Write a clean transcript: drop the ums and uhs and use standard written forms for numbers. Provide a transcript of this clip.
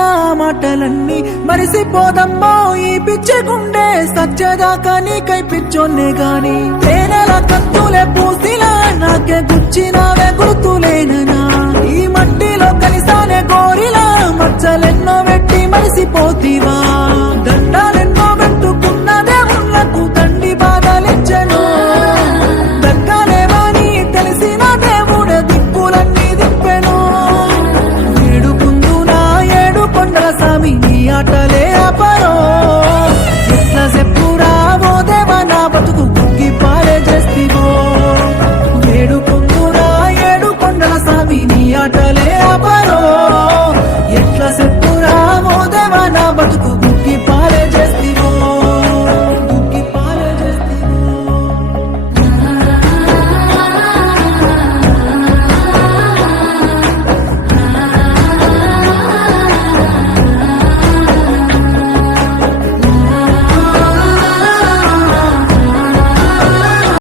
చెప్పిన మాటలన్నీ మరిసిపోదమ్మో ఈ పిచ్చగుండే సత్యదాకా నీకై పిచ్చోన్నే గాని తేనెల కత్తులే పూసిలా నాకే గుచ్చినావే గుర్తులేననా ఈ మట్టిలో కలిసానే కోరిలా మచ్చలెన్నో పెట్టి మరిసిపోతీవా దండాలెన్నో పెట్టుకున్న దేవుళ్లకు తండ్రి బాధలిచ్చను దక్కాలేవని తెలిసిన దేవుడే దిక్కులన్నీ దిప్పెను ఏడుకుందు నా ఏడు కొండల సామి నీ ఆటలే ఆపరో ఎట్లా చెప్పురా ఓ దేవా నా బతుకు గుగ్గి పాలే చేస్తివో ఏడుకుందు నా ఏడు కొండల సామి నీ ఆటలే ఆపరో ఎట్లా చెప్పురా ఓ దేవా నా బతుకు